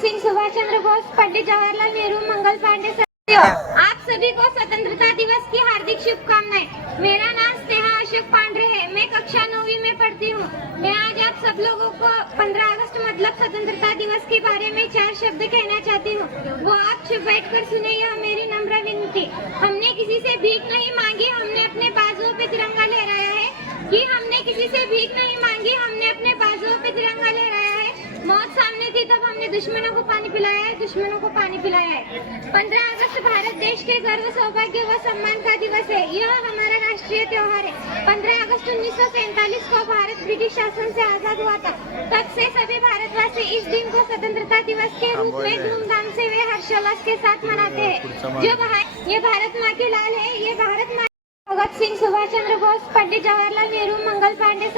सिंह सुभाष चंद्र बोस, पंडित जवाहरलाल नेहरू, मंगल पांडे आप सभी को स्वतंत्रता दिवस की हार्दिक शुभकामनाएँ। मेरा नाम स्नेहा अशोक पांडे है। मैं कक्षा नौवीं में पढ़ती हूँ। मैं आज आप सब लोगों को 15 अगस्त मतलब स्वतंत्रता दिवस के बारे में चार शब्द कहना चाहती हूँ। वो आप चुप बैठ कर सुने, यह मेरी नम्र विनती। हमने किसी से भीख नहीं मांगी, हमने अपने बाजुओं पे तिरंगा लहराया है। कि हमने किसी से भीख नहीं मांगी, हमने अपने बाजुओं पे तिरंगा लहराया मौत सामने थी तब हमने दुश्मनों को पानी पिलाया है दुश्मनों को पानी पिलाया है। पंद्रह अगस्त भारत देश के गर्व सौभाग्य व सम्मान का दिवस है। यह हमारा राष्ट्रीय त्योहार है। पंद्रह अगस्त उन्नीस सौ सैंतालीस को भारत ब्रिटिश शासन से आज़ाद हुआ था। तब से सभी भारतवासी इस दिन को स्वतंत्रता दिवस के रूप में धूमधाम से वे हर्षोल्लास के साथ मनाते हैं। जो ये भारत माँ की लाल है ये भारत माँ भगत सिंह सुभाष चंद्र बोस पंडित जवाहरलाल नेहरू मंगल पांडे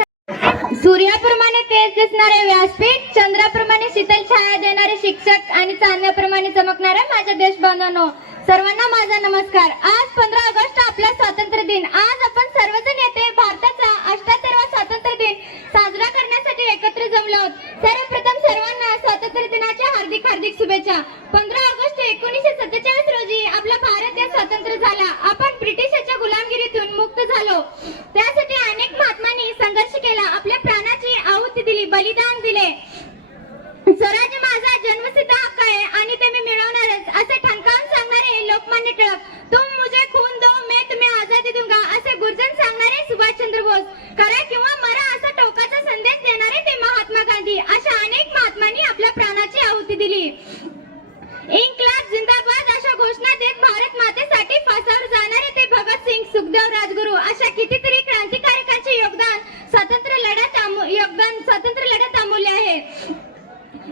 सूर्याप्रमाणे तेज दिसणारे व्यासपीठ चंद्राप्रमाणे शीतल छाया देणारे शिक्षक आणि चांदण्याप्रमाणे चमकणारे माझ्या देश बांधवांनो सर्वांना माझा नमस्कार. आज पंधरा ऑगस्ट आपला स्वातंत्र्य दिन. आज आपण सर्वजण येथे भारताचा अष्ट्याहत्तरवा स्वातंत्र्य दिन साजरा करण्यासाठी एकत्र जमलो आहोत. सर्वप्रथम सर्वांना स्वातंत्र्य दिनाच्या हार्दिक हार्दिक शुभेच्छा. पंधरा ऑगस्ट एकोणीसशे सत्तेचाळीस रोजी आपला भारत देश स्वतंत्र झाला आपण ब्रिटिशाच्या गुलामगिरीतून मुक्त झालो त्यासाठी अनेक महात्मांनी संघर्ष केला आपल्या प्राणाची आहुती दिली बलिदान दिले स्वराज्य माझा जन्मसिद्ध हक्क आहे आणि ते मी मिळवणारच असे ठणकावून सांगणारे लोकमान्य टिळक तुम मुझे खून दो मैं तुम्हें आजादी दूंगा असे गुर्जन सांगणारे सुभाषचंद्र बोस करा किंवा मरा असा टोकाचा संदेश देणारे ते महात्मा गांधी अशा अनेक महात्मांनी आपल्या प्राणाची आहुती दिली इन्क्लाब जिंदाबाद अशा घोषणा देत भारत मातेसाठी फासावर जाणारे ते भगत सिंग सुखदेव राजगुरू अशा कितीतरी क्रांतिकारकांचे योगदान स्वातंत्र्य लढ्यात अमू- योगदान स्वातंत्र्य लढ्यात अमूल्य आहे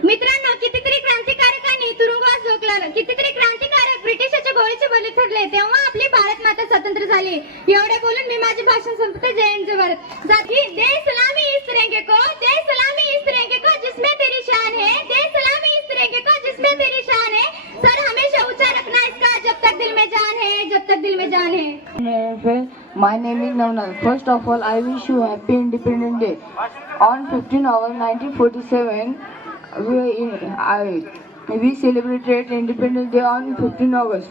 मित्रांनो कितीतरी क्रांतिकारकांनी तुरुंगवास झोकला कितीतरी क्रांतिकारक ब्रिटिशाच्या गोळीचे बली ठरले. तेव्हा आपली भारत माता स्वतंत्र झाली. एवढे बोलून मी माझे भाषण संपते. जय हिंद भारत. जाती दे सलामी इस तिरंगे को दे सलामी इस तिरंगे को जिसमें तेरी शान है दे सलामी इस तिरंगे को जिसमें तेरी शान है। सर हमेशा ऊंचा रखना इसका जब तक दिल में जान है जब तक दिल में जान है। My name is Navnal. First of all, I wish you happy Independence Day. On 15 August 1947, we, I, we celebrated Independence Day on 15 August.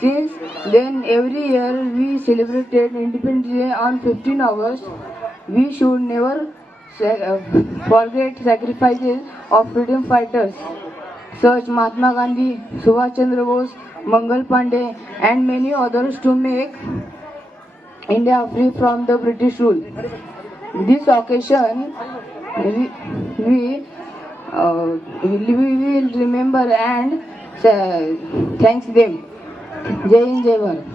Since then, every year we celebrated Independence Day on 15 August. We should never uh, forget sacrifices of freedom fighters such Mahatma Gandhi, Subhash Chandra Bose, Mangal Pandey, and many others to make India free from the British rule. This occasion, we, we, we will remember and thanks them Jai Hind Jai Bharat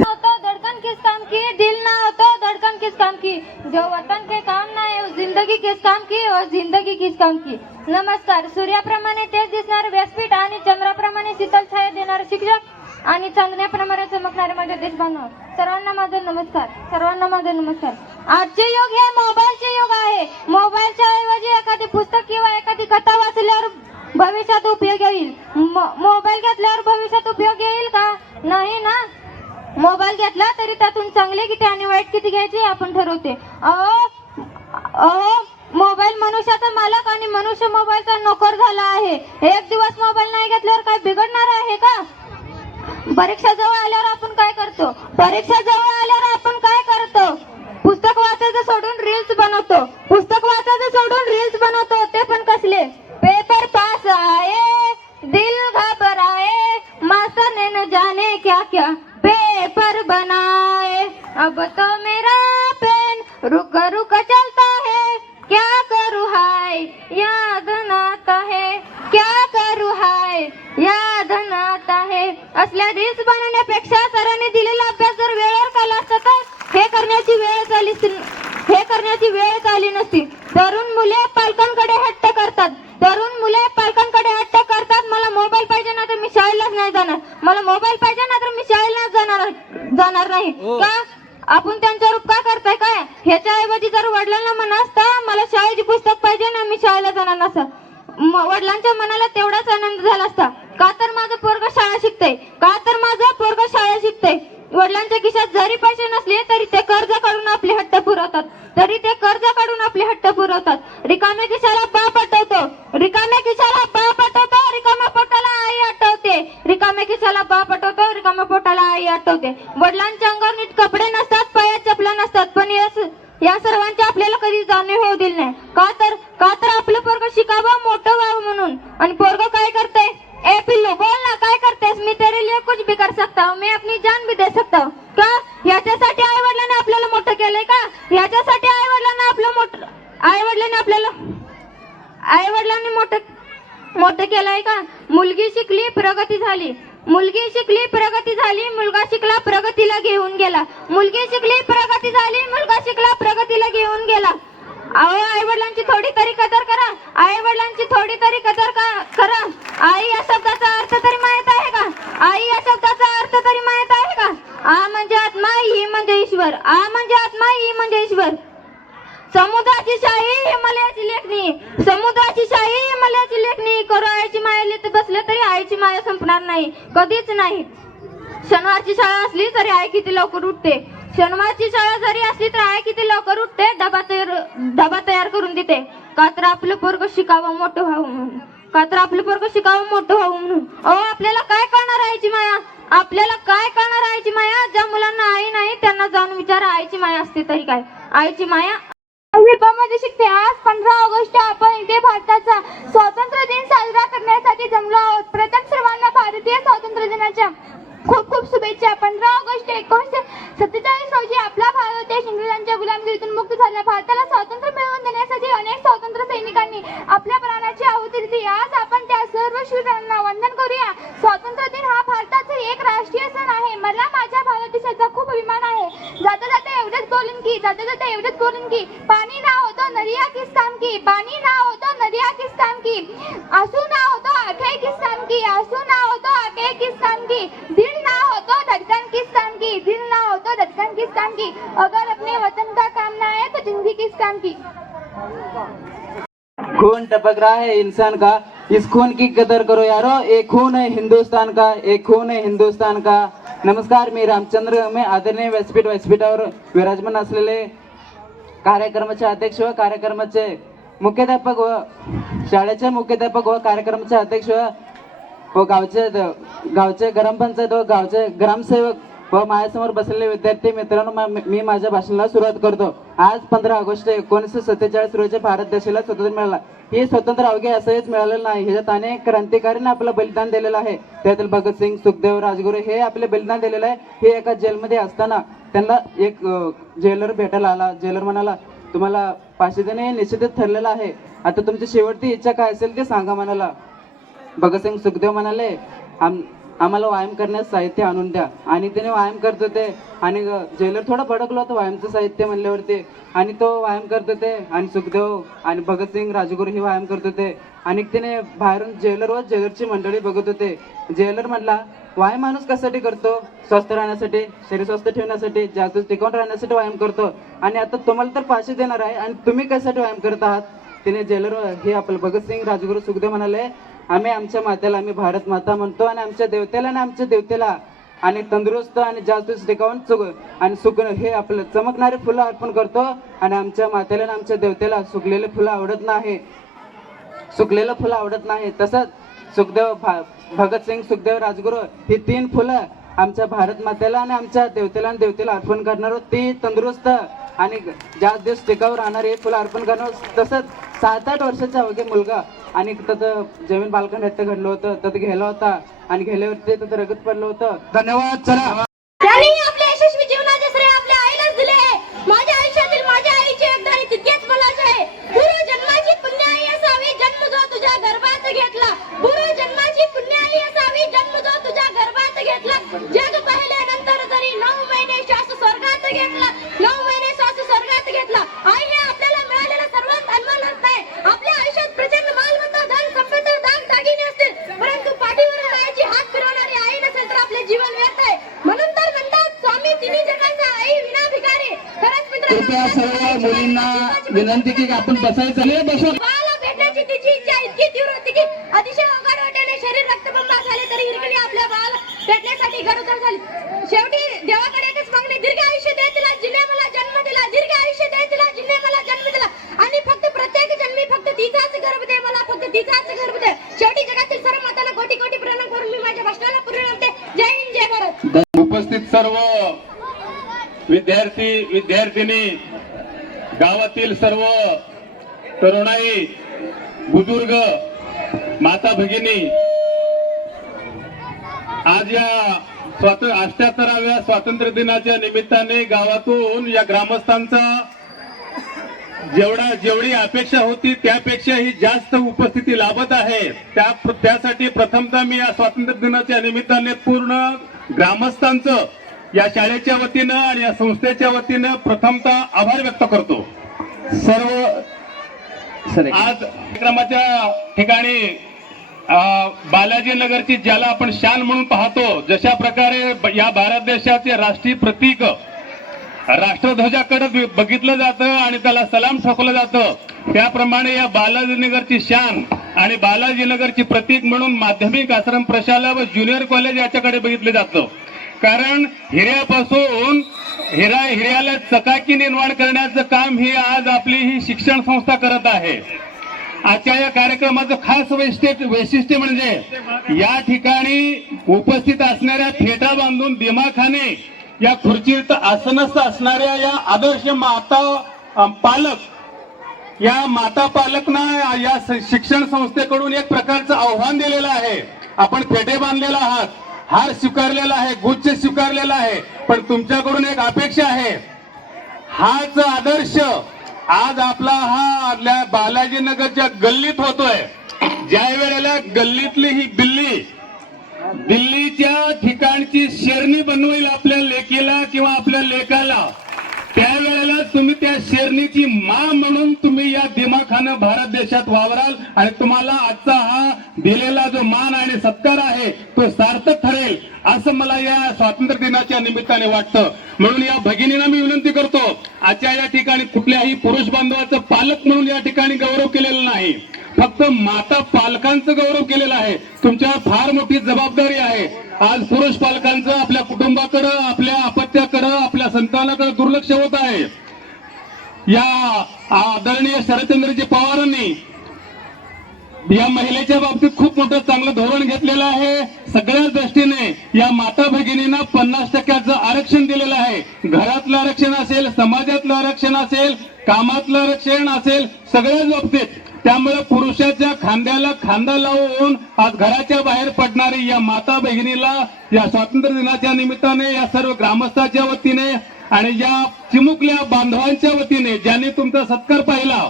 हो तो धड़कन किस काम की? दिल ना हो तो धड़कन किस काम की? जो वतन के काम ना है जिंदगी किस काम की? और जिंदगी किस काम की? नमस्कार सूर्याप्रमाणे तेज दिसणारे व्यासपीठ आणि चंद्राप्रमाणे शीतल छाया देणारे शिक्षक आणि चांदण्याप्रमाणे चमकणारे माझ्या देशबांधव सर्वांना माझा नमस्कार सर्वांना माझा नमस्कार. आजचे युग हे मोबाईलचे युग आहे. मोबाईलच्या ऐवजी एखादी पुस्तक किंवा एखादी कथा वाचल्यावर भविष्यात उपयोग येईल. म- मोबाईल घेतल्यावर भविष्यात उपयोग येईल का? नाही ना? मोबाईल घेतला तरी त्यातून चांगले किती आणि वाईट किती घ्यायचे आपण ठरवते. अहो अहो मोबाईल मनुष्याचा मालक आणि मनुष्य मोबाईलचा नोकर झाला आहे. एक दिवस मोबाईल नाही घेतल्यावर काय बिघडणार आहे का? परीक्षा जवळ आल्यावर आपण काय करतो? परीक्षा जवळ आल्यावर आपण काय करतो? पुस्तक वाचायचं सोडून रील्स बनवतो. पुस्तक वाचायचं सोडून रील्स बनवतो. ते पण कसले? पेपर पास आहे. दिल घबराए. मास्टर ने न जाने क्या क्या पेपर बनाए. अब तो मेरा पेन रुक रुक चलता है क्या करूँ हाय याद न आता है क्या करूँ हाय याद न आता है असल्या रील्स बनवण्यापेक्षा सरांनी दिलेला अभ्यास जर वेळेवर केला असता तर हे करण्याची वेळ आली हे करण्याची वेळ आली नसती तरुण मुले पालकांकडे हट्ट करतात तरुण मुले पालकांकडे हट्ट करतात मला मोबाईल पाहिजे ना तर मी शाळेलाच नाही जाणार मला मोबाईल पाहिजे ना तर मी शाळेलाच जाणार जाणार नाही का आपण त्यांच्यावर उपकार ह्याच्याऐवजी ह्याच्या ऐवजी जर वडिलांना म्हणा असता मला शाळेची पुस्तक पाहिजे ना मी शाळेला जाणार नसतं वडिलांच्या मनाला तेवढाच आनंद झाला असता. का तर माझं पोरग शाळा शिकतंय? का तर माझं पोरग शाळा शिकतंय? वडिलांच्या खिशात जरी पैसे नसले तरी ते कर्ज काढून आपले हट्ट पुरवतात. तरी ते कर्ज काढून आपले हट्ट पुरवतात. रिकाम्या खिशाला बाप आठवतो. रिकाम्या खिशाला बाप आठवतो. रिकाम्या पोटाला आई आठवते. रिकाम्या खिशाला बाप आठवतो. रिकाम्या पोटाला आई आठवते. वडिलांच्या अंगावर नीट कपडे नसतात. आणि या या सर्वांची आपल्याला कधी जाणीव होऊ दिली नाही. का तर का तर आपलं पोरग शिकावं मोठं व्हावं म्हणून. आणि पोरग काय करते ए पिल्लू बोल ना काय करतेस मी तेरे लिए कुछ भी कर सकता हूँ मैं अपनी जान भी दे सकता हूँ का? याच्यासाठी आई वडिलांनी आपल्याला मोठं केलंय का? याच्यासाठी आई वडिलांना आपलं मोठं आई वडिलांनी आपल्याला आई वडिलांनी मोठं मोठं केलंय का? मुलगी शिकली प्रगती झाली. मुलगी शिकली प्रगती झाली मुलगा शिकला प्रगतीला घेऊन गेला. मुलगी शिकली प्रगती झाली मुलगा शिकला प्रगतीला घेऊन गेला. अहो आई वडिलांची थोडी तरी कदर करा. आई वडिलांची थोडी तरी कदर का- करा. आई या शब्दाचा अर्थ तरी माहीत आहे का? आई या शब्दाचा अर्थ तरी माहीत आहे का? आ म्हणजे आत्मा ही म्हणजे ईश्वर. आ म्हणजे आत्मा ही म्हणजे ईश्वर. समुद्राची शाही हिमालयाची लेखणी. समुद्राची शाही हिमालयाची लेखणी करू आईची माया बसले तरी आईची माया संपणार नाही. कधीच नाही. शनिवारची शाळा असली तरी आई किती लवकर उठते. शनिवारची शाळा जरी असली तर आई किती लवकर उठते डबा तयार डबा तयार करून देते. का तर आपलं पोरग शिकावं मोठं व्हावं म्हणून. का तर आपलं पोरग शिकावं मोठं व्हावं म्हणून. अहो आपल्याला काय करणार आईची माया? आपल्याला काय करणार आईची माया? ज्या मुलांना आई नाही त्यांना जाऊन विचारा आईची माया असते तरी काय? आईची माया मध्ये शिकते. आज पंधरा ऑगस्ट आपण इथे भारताचा स्वातंत्र्य दिन साजरा करण्यासाठी जमलो आहोत. प्रथम सर्वांना भारतीय स्वातंत्र्य दिनाच्या खूप खूप शुभेच्छा. पंधरा ऑगस्ट एकोणीसशे सत्तेचाळीस रोजी आपला भारत देश इंग्रजांच्या गुलामगिरीतून मुक्त झाला. भारताला स्वातंत्र्य मिळवून देण्यासाठी अनेक स्वातंत्र्य सैनिकांनी आपल्या प्राणाची ना नदिया किस काम की ना नदिया किस काम की. आँसू ना आँखें किस काम की. आँसू ना आँखें किस काम की. दिल ना धड़कन किस काम की. दिल ना धड़कन किस काम की. अगर अपने वतन का काम ना है तो ज़िंदगी किस काम की. खून टपक रहा है इंसान का. इस खून की कदर करो यारो. एक खून है हिंदुस्तान का. एक खून है हिंदुस्तान का. नमस्कार मी रामचंद्र. मी आदरणीय व्यासपीठ व्यासपीठावर विराजमान असलेले कार्यक्रमाचे अध्यक्ष व कार्यक्रमाचे मुख्याध्यापक व शाळेचे मुख्याध्यापक व कार्यक्रमाचे अध्यक्ष व व गावचे गावचे ग्रामपंचायत व गावचे ग्रामसेवक व माझ्यासमोर बसलेले विद्यार्थी मित्रांनो मी माझ्या भाषणाला सुरुवात करतो. आज पंधरा ऑगस्ट एकोणीसशे सत्तेचाळीस रोजी भारत देशाला स्वातंत्र्य मिळाला. हे स्वतंत्र अवघे असंच मिळालेलं नाही. ह्याच्यात अनेक क्रांतिकारीने आपलं बलिदान दिलेलं आहे. त्यातील भगतसिंग सुखदेव राजगुरू हे आपले बलिदान दिलेलं आहे. हे एका जेलमध्ये असताना त्यांना एक जेलर भेटायला आला. जेलर म्हणाला तुम्हाला पाचशे देणे हे निश्चितच ठरलेलं आहे. आता तुमची शेवटची इच्छा काय असेल ते सांगा म्हणाला. भगतसिंग सुखदेव म्हणाले आम आम्हाला व्यायाम करण्यास साहित्य आणून द्या. आणि त्याने व्यायाम करत होते. आणि जेलर थोडा भडकलो होतो व्यायामचं साहित्य म्हणल्यावरती. आणि तो व्यायाम करत होते. आणि सुखदेव आणि भगतसिंग राजगुरू हे व्यायाम करत होते. आणि त्याने बाहेरून जेलर व जेलरची मंडळी बघत होते. जेलर म्हणला व्यायाम माणूस कशासाठी करतो? स्वस्थ राहण्यासाठी शरीर स्वस्थ ठेवण्यासाठी जास्त टिकवून राहण्यासाठी व्यायाम करतो? आणि आता तुम्हाला तर पाचशे देणार आहे. आणि तुम्ही कशासाठी व्यायाम करत आहात? तिने जेलर हे आपलं भगतसिंग राजगुरू सुखदेव म्हणाले आम्ही आमच्या मातेला आम्ही भारत माता म्हणतो आणि आमच्या देवतेला आणि आमच्या देवतेला. आणि तंदुरुस्त आणि जास्त टिकावून सुख आणि सुख हे आपलं चमकणारे फुलं अर्पण करतो. आणि आमच्या मातेला आणि आमच्या देवतेला सुकलेले फुलं आवडत नाही. सुकलेलं फुलं आवडत नाही. तसंच सुखदेव भा भगतसिंग सुखदेव राजगुरू ही तीन फुलं आमच्या भारत मातेला आणि आमच्या देवतेला आणि देवतेला अर्पण करणार ती तंदुरुस्त आणि जास्त दिवस टिकाऊ राहणार हे फुलं अर्पण करणार तसंच सात आठ वर्षाचा अवघे मुलगा. आणि तिथं जमीन बालकन हट्ट घडलं होतं तिथं गेला होता. आणि गेल्यावरती तिथं रगत पडलं होतं. धन्यवाद चला. त्यांनी विनंती की आपण बसायचं बसू. भेटण्याची तिची इच्छा अतिशय शरीर झाले तरी शेवटी दीर्घ आयुष्य मला जन्म दिला दीर्घ आयुष्य मला जन्म दिला. आणि फक्त प्रत्येक जन्मी फक्त दे मला फक्त दे. शेवटी जगातील सर्व करून मी माझ्या भाषणाला पूर्ण जय हिंद जय उपस्थित सर्व विद्यार्थी विद्यार्थिनी गावातील सर्व तरुणाई बुजुर्ग माता भगिनी आज या स्वात अष्ट्याहत्तराव्या स्वातंत्र्य दिनाच्या निमित्ताने गावातून या ग्रामस्थांचा जेवढा जेवढी अपेक्षा होती त्यापेक्षाही जास्त उपस्थिती लाभत आहे. त्या त्यासाठी प्रथमतः मी या स्वातंत्र्य दिनाच्या निमित्ताने पूर्ण ग्रामस्थांचं या शाळेच्या वतीनं आणि या संस्थेच्या वतीनं प्रथमतः आभार व्यक्त करतो. सर्व सर आज कार्यक्रमाच्या ठिकाणी बालाजी नगरची ज्याला आपण शान म्हणून पाहतो जशा प्रकारे या भारत देशाचे राष्ट्रीय प्रतीक राष्ट्रध्वजाकडे बघितलं जातं आणि त्याला सलाम ठोकलं जातं त्याप्रमाणे या बालाजीनगरची शान आणि बालाजीनगरची प्रतीक म्हणून माध्यमिक आश्रम प्रशाला व ज्युनियर कॉलेज याच्याकडे बघितलं जातं. कारण हिऱ्यापासून हिरा हिऱ्याला चकाकी निर्माण करण्याचं काम ही आज आपली ही शिक्षण संस्था करत आहे. आजच्या या कार्यक्रमाचं खास वैशिष्ट्य वैशिष्ट्य म्हणजे या ठिकाणी उपस्थित असणाऱ्या फेटा बांधून दिमाखाने या खुर्चीत आसनस्थ असणाऱ्या या आदर्श माता पालक या माता पालकना या शिक्षण संस्थेकडून एक प्रकारचं आव्हान दिलेलं आहे. आपण फेटे बांधलेला आहात. हार स्वीकारलेला आहे गुच्छ स्वीकारलेला आहे पण तुमच्याकडून एक अपेक्षा आहे. हाच आदर्श आज आपला हा आपल्या बालाजीनगरच्या गल्लीत होतोय. ज्या वेळेला गल्लीतली ही दिल्ली दिल्लीच्या ठिकाणची शेरणी बनवेल आपल्या लेकीला किंवा आपल्या लेकाला त्यावेळेला तुम्ही त्या शेरणीची मा म्हणून तुम्ही या दिमाखानं भारत देशात वावराल आणि तुम्हाला आजचा हा दिलेला जो मान आणि सत्कार आहे तो सार्थक ठरेल. असं मला या स्वातंत्र्य दिनाच्या निमित्ताने वाटतं. म्हणून या भगिनींना मी विनंती करतो आजच्या या ठिकाणी कुठल्याही पुरुष बांधवाचं पालक म्हणून या ठिकाणी गौरव केलेला नाही. फक्त माता पालकांचं गौरव केलेलं आहे. तुमच्यावर फार मोठी जबाबदारी आहे. आज पुरुष पालकांचं आपल्या कुटुंबाकडं आपल्या अपत्याकडं आपल्या संतानाकडे दुर्लक्ष होत आहे. या आदरणीय शरदचंद्रजी पवारांनी या महिलेच्या बाबतीत खूप मोठं चांगलं धोरण घेतलेलं आहे. सगळ्याच दृष्टीने या माता भगिनींना पन्नास टक्क्याचं आरक्षण दिलेलं आहे. घरातलं आरक्षण असेल समाजातलं आरक्षण असेल कामातलं आरक्षण असेल सगळ्याच बाबतीत. त्यामुळे पुरुषाच्या खांद्याला खांदा लावून आज घराच्या बाहेर पडणारी या माता भगिनीला या स्वातंत्र्य दिनाच्या निमित्ताने या सर्व ग्रामस्थाच्या वतीने आणि या चिमुकल्या बांधवांच्या वतीने ज्यांनी तुमचा सत्कार पाहिला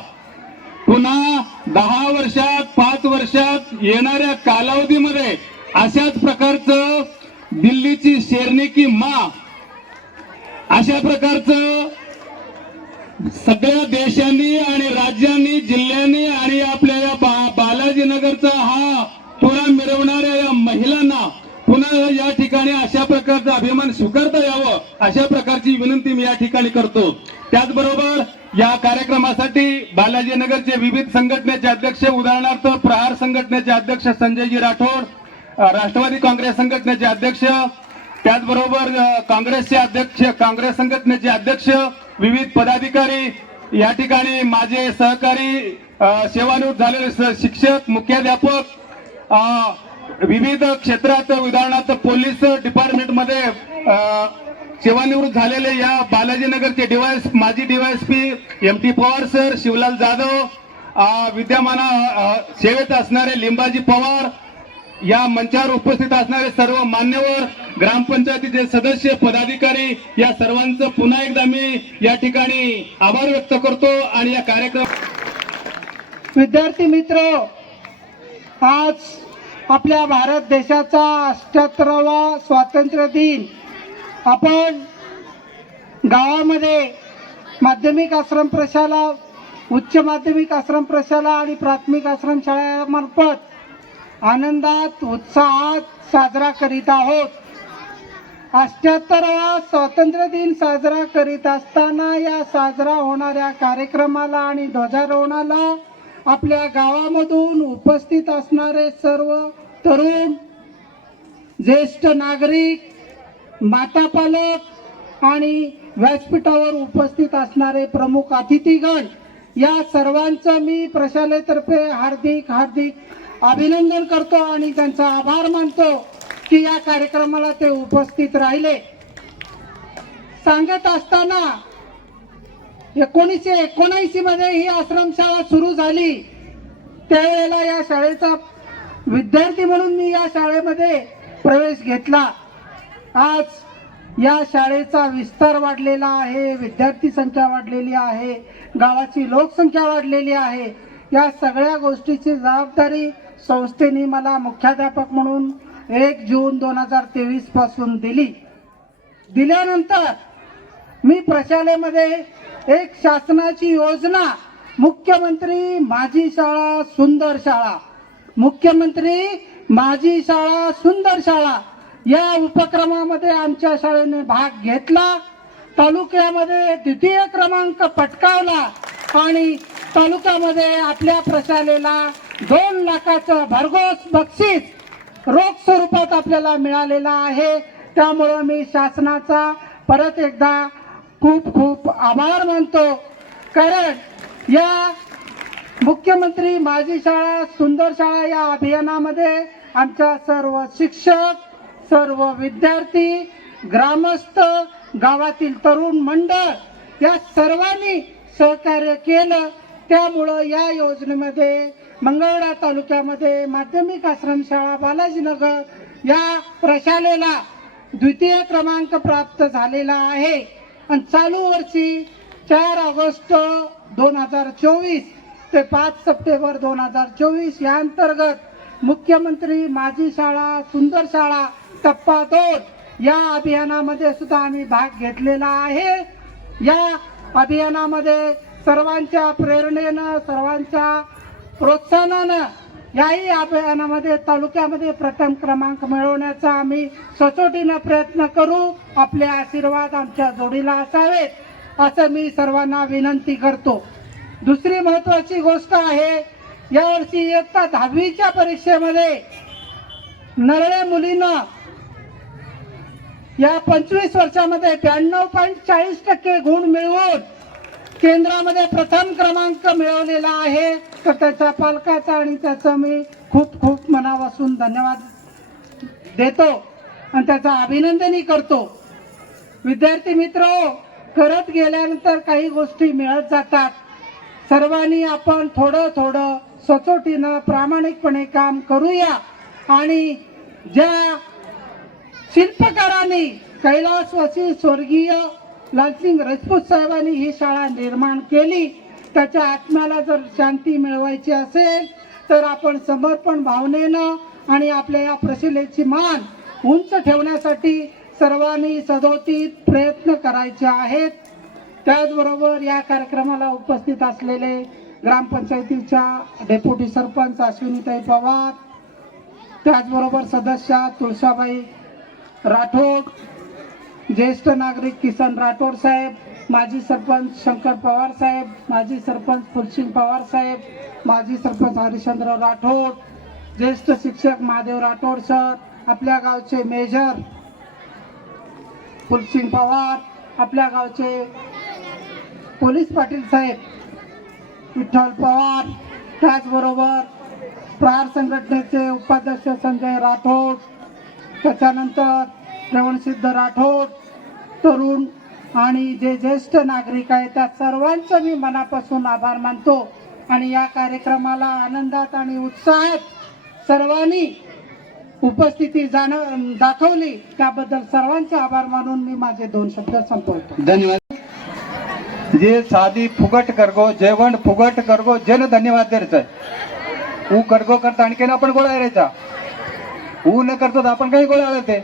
पुन्हा दहा वर्षात पाच वर्षात येणाऱ्या कालावधीमध्ये अशाच प्रकारचं दिल्लीची शेरणी की मा अशा प्रकारचं सगळ्या देशांनी आणि राज्यांनी जिल्ह्यांनी आणि आपल्या या बा- बालाजीनगरचा हा तुरा मिरवणाऱ्या या महिलांना पुन्हा या ठिकाणी अशा प्रकारचा अभिमान स्वीकारता यावं अशा प्रकारची विनंती मी या ठिकाणी करतो. त्याचबरोबर या कार्यक्रमासाठी बालाजीनगरचे विविध संघटनेचे अध्यक्ष उदाहरणार्थ प्रहार संघटनेचे अध्यक्ष संजयजी राठोड राष्ट्रवादी काँग्रेस संघटनेचे अध्यक्ष त्याचबरोबर काँग्रेसचे अध्यक्ष काँग्रेस संघटनेचे अध्यक्ष विविध पदाधिकारी या ठिकाणी माझे सहकारी सेवानिवृत्त झालेले शिक्षक मुख्याध्यापक विविध क्षेत्रात उदाहरणार्थ पोलीस डिपार्टमेंटमध्ये सेवानिवृत्त झालेले या बालाजीनगरचे डिवायस माजी DYSP M T Pawar sir Shivlal Jadhav विद्यमान सेवेत असणारे लिंबाजी पवार या मंचावर उपस्थित असणारे सर्व मान्यवर ग्रामपंचायतीचे सदस्य पदाधिकारी या सर्वांचं पुन्हा एकदा मी या ठिकाणी आभार व्यक्त करतो आणि या कार्यक्रम विद्यार्थी मित्र आज आपल्या भारत देशाचा अठ्याहत्तरावा स्वातंत्र्य दिन आपण गावामध्ये माध्यमिक आश्रम प्रशाला उच्च माध्यमिक आश्रम प्रशाला आणि प्राथमिक आश्रम शाळेमार्फत आनंदात उत्साहात साजरा करीत आहोत. अष्ट्याहत्तरावा स्वातंत्र्य दिन साजरा करीत असताना या साजरा होणाऱ्या कार्यक्रमाला आणि ध्वजारोहणाला आपल्या गावामधून उपस्थित असणारे सर्व तरुण ज्येष्ठ नागरिक माता पालक आणि व्यासपीठावर उपस्थित असणारे प्रमुख अतिथीगण या सर्वांचं मी प्रशालेतर्फे हार्दिक हार्दिक अभिनंदन करतो आणि त्यांचा आभार मानतो की या कार्यक्रमाला ते उपस्थित राहिले. सांगत असताना एकोणीसशे एकोणऐंशी मध्ये ही आश्रमशाळा सुरू झाली. त्यावेळेला या शाळेचा विद्यार्थी म्हणून मी या शाळेमध्ये प्रवेश घेतला. आज या शाळेचा विस्तार वाढलेला आहे विद्यार्थी संख्या वाढलेली आहे गावाची लोकसंख्या वाढलेली आहे. या सगळ्या गोष्टीची जबाबदारी संस्थेने मला मुख्याध्यापक म्हणून एक जून दोन हजार तेवीसपासून दिली. दिल्यानंतर मी प्रशालेमध्ये एक शासनाची योजना मुख्यमंत्री माझी शाळा सुंदर शाळा मुख्यमंत्री माझी शाळा सुंदर शाळा या उपक्रमामध्ये आमच्या शाळेने भाग घेतला. तालुक्यामध्ये द्वितीय क्रमांक पटकावला आणि तालुक्यामध्ये आपल्या प्रशालेला दोन लाखाचं भरघोस बक्षीस रोख स्वरूपात आपल्याला मिळालेला आहे. त्यामुळं मी शासनाचा परत एकदा खूप खूप आभार मानतो. कारण या मुख्यमंत्री माझी शाळा सुंदर शाळा या अभियानामध्ये आमच्या सर्व शिक्षक सर्व विद्यार्थी ग्रामस्थ गावातील तरुण मंडळ या सर्वांनी सहकार्य केलं. त्यामुळं या योजनेमध्ये मंगळवेढा तालुक्यामध्ये माध्यमिक आश्रमशाळा बालाजीनगर या प्रशालेला द्वितीय क्रमांक प्राप्त झालेला आहे. आणि चालू वर्षी चार ऑगस्ट दोन हजार चोवीस ते पाच सप्टेंबर दोन हजार चोवीस या अंतर्गत मुख्यमंत्री माझी शाळा सुंदर शाळा टप्पा दोन. या अभियानामध्ये सुद्धा आम्ही भाग घेतलेला आहे. या अभियानामध्ये सर्वांच्या प्रेरणेनं सर्वांच्या प्रोत्साहनानं याही अभियानामध्ये तालुक्यामध्ये प्रथम क्रमांक मिळवण्याचा आम्ही सचोटीनं प्रयत्न करू. आपले आशीर्वाद आमच्या जोडीला असावेत असं मी सर्वांना विनंती करतो. दुसरी महत्वाची गोष्ट आहे यावर्षी इयत्ता दहावीच्या परीक्षेमध्ये नरळे मुलीनं या पंचवीस वर्षामध्ये ब्याण्णव पॉईंट चाळीस टक्के गुण मिळवून केंद्रामध्ये प्रथम क्रमांक मिळवलेला आहे. तर त्याच्या पालकाचा आणि त्याचं मी खूप खूप मनापासून धन्यवाद देतो आणि त्याचं अभिनंदनही करतो. विद्यार्थी मित्र करत गेल्यानंतर काही गोष्टी मिळत जातात. सर्वांनी आपण थोडं थोडं सचोटीनं प्रामाणिकपणे काम करूया. आणि ज्या शिल्पकारांनी कैलासवासी स्वर्गीय लालसिंग राजपूत साहेबांनी ही शाळा निर्माण केली. त्याच्या आत्म्याला जर शांती मिळवायची असेल तर आपण समर्पण भावनेनं आणि आपल्या या प्रशिलेची मान उंच ठेवण्यासाठी सर्वांनी सदोतीत प्रयत्न करायचे आहेत. त्याचबरोबर या कार्यक्रमाला उपस्थित असलेले ग्रामपंचायतीच्या डेप्युटी सरपंच अश्विनीताई पवार त्याचबरोबर सदस्या तुळसाबाई राठोड ज्येष्ठ नागरिक किसन राठोड साहेब माजी सरपंच शंकर पवार साहेब माजी सरपंच फुलसिंग पवार साहेब माजी सरपंच हरिश्चंद्र राठोड ज्येष्ठ शिक्षक महादेव राठोड सर आपल्या गावचे मेजर फुलसिंग पवार आपल्या गावचे पोलीस पाटील साहेब विठ्ठल पवार त्याचबरोबर प्रहार संघटनेचे उपाध्यक्ष संजय राठोड त्याच्यानंतर श्रवणसिद्ध राठोड तरुण आणि जे ज्येष्ठ नागरिक आहेत त्या सर्वांचं मी मनापासून आभार मानतो. आणि या कार्यक्रमाला आनंदात आणि उत्साहात सर्वांनी उपस्थिती जाण दाखवली त्याबद्दल सर्वांचे आभार मानून मी माझे दोन शब्द संपवतो. धन्यवाद. जे साधी फुगट करगो जेवण फुगट करगो जेन धन्यवाद द्यायचं ऊ करगो करता आणखीन आपण गोळा करायचा ऊ न करतो तर आपण काही गोळा ते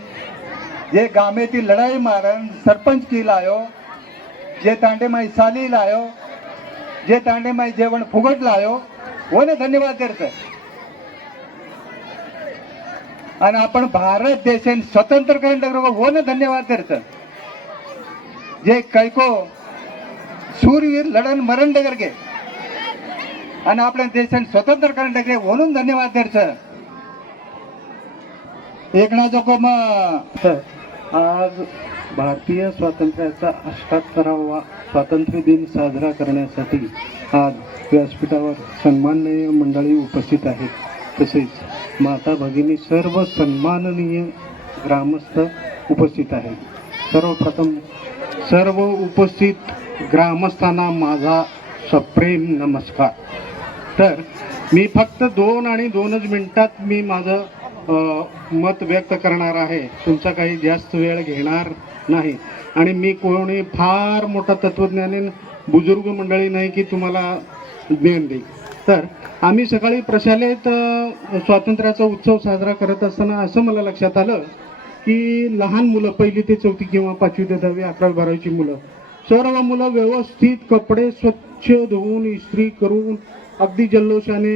जे गामेती लढाई मारण सरपंच की लायो जे तांडे माई साली लायो जे तांडे माई जेवण फुगट लायो हो धन्यवाद द्यायचं आणि आपण भारत देशान स्वतंत्र करून टाकलो हो धन्यवाद द्यायचं जे कैको सूरवीर लढण मरण गे. आणि आपल्या देशाने स्वतंत्र करून टाकले म्हणून धन्यवाद द्यायचं एकनाथ को मग आज भारतीय स्वातंत्र्याचा अठ्याहत्तरावा स्वातंत्र्य दिन साजरा करण्यासाठी आज व्यासपीठावर सन्माननीय मंडळी उपस्थित आहेत. तसेच माता भगिनी सर्व सन्माननीय ग्रामस्थ उपस्थित आहेत. सर्वप्रथम सर्व उपस्थित ग्रामस्थांना माझा सप्रेम नमस्कार. तर मी फक्त दोन आणि दोनच मिनटात मी माझं मत व्यक्त करणार आहे. तुमचा काही जास्त वेळ घेणार नाही. आणि मी कोणी फार मोठा तत्वज्ञानी बुजुर्ग मंडळी नाही की तुम्हाला ज्ञान देईल. तर आम्ही सकाळी प्रशालेत स्वातंत्र्याचा उत्सव साजरा करत असताना असं मला लक्षात आलं की लहान मुलं पहिली ते चौथी किंवा पाचवी ते दहावी अकरावी बारावीची मुलं सर्व मुलं व्यवस्थित कपडे स्वच्छ धुवून इस्त्री करून अगदी जल्लोषाने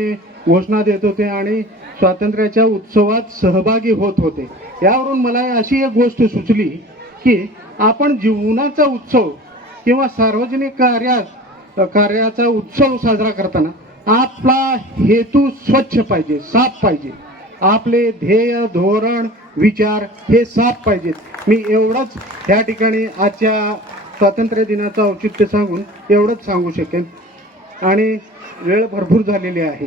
घोषणा देत होते आणि स्वातंत्र्याच्या उत्सवात सहभागी होत होते. यावरून मला अशी एक गोष्ट सुचली की आपण जीवनाचा उत्सव किंवा सार्वजनिक कार्यात कार्याचा उत्सव साजरा करताना आपला हेतू स्वच्छ पाहिजे साफ पाहिजे. आपले ध्येय धोरण विचार हे साफ पाहिजेत. मी एवढंच ह्या ठिकाणी आजच्या स्वातंत्र्य दिनाचं औचित्य सांगून एवढंच सांगू शकेन. आणि वेळ भरपूर झालेली आहे.